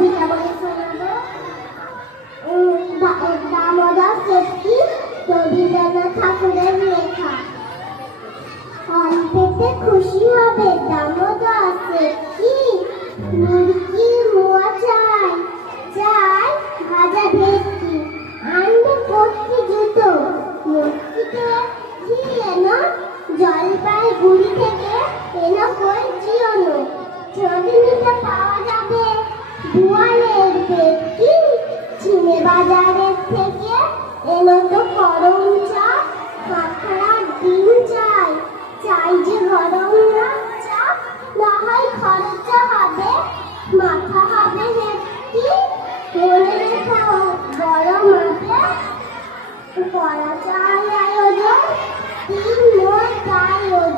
কবিতা বলে শোনাবো। দামোদর শেঠী রবীন্দ্রনাথ ঠাকুরের লেখা। অল্পেতে খুশি হবে দামোদর শেঠী, মুরগির মোয়া চাই চাই ভাজা ভেটকি, আনবে পটকি জুতো মুরগিতে ঘি এনো, জলপাইগুড়ি থেকে এনো কই জিওনো, চড়ুইতে পাওয়া যাবে বোয়ালের ভেটকি, চিনে বাজারের থেকে এনো তো গরম চা, কাঁকড়ার ডিম চাই চাই যে গরম চা, না হয় খরচা হবে মাথা হবে ভেটকি, মনে রেখো গরম হবে কড়া চাল আয়োজন, তিন মোট আয়োজন।